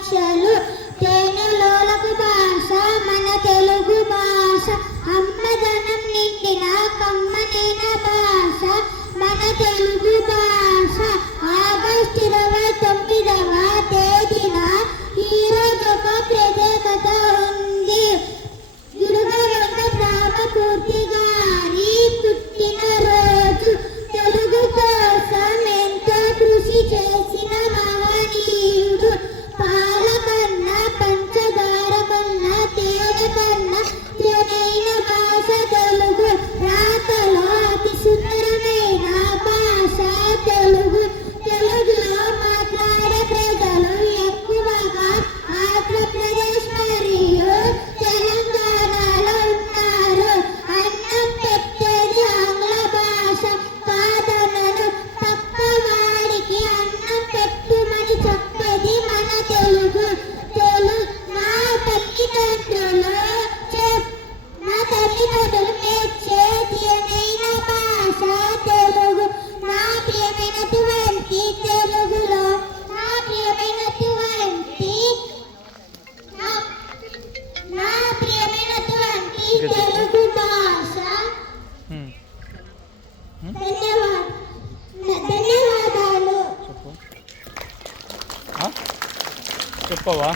భాషలు తేనెలోలకు భాష మన తెలుగు భాష అమ్మదనం నిండిన కమ్మనైన భాష మన తెలుగు భాష ఆగస్టు 29వ తేదీన ఈరోజు ఒక ప్రత్యేకత ఉంది. గురుగరంగ రామకూర్తి గారి పుట్టినరోజు. తెలుగు కోసం ఎంతో కృషి చేసిన మహనీయుడు. పాల కన్నా పంచదార కన్నా తేనె కన్నా తేనైన భాష తెలుగు. రాతలో అతి సుందరమైన భాష తెలుగు. తెలుగులో మాట్లాడే ప్రజలు ఎక్కువగా ఆంధ్రప్రదేశ్ మరియు తెలంగాణలో ఉన్నారు. అన్నం పెట్టేది ఆంగ్ల భాష కాదనను. పక్కవాడికి అన్నం పెట్టుమని చెప్పేది మన తెలుగు. నా తల్లిదండ్రులు నేర్చే తీయనైన భాష తెలుగు. నా ప్రియమైనటువంటి తెలుగులో నా ప్రియమైనటువంటి తెలుగు భాష. ధన్యవాదాలు. చెప్పవా?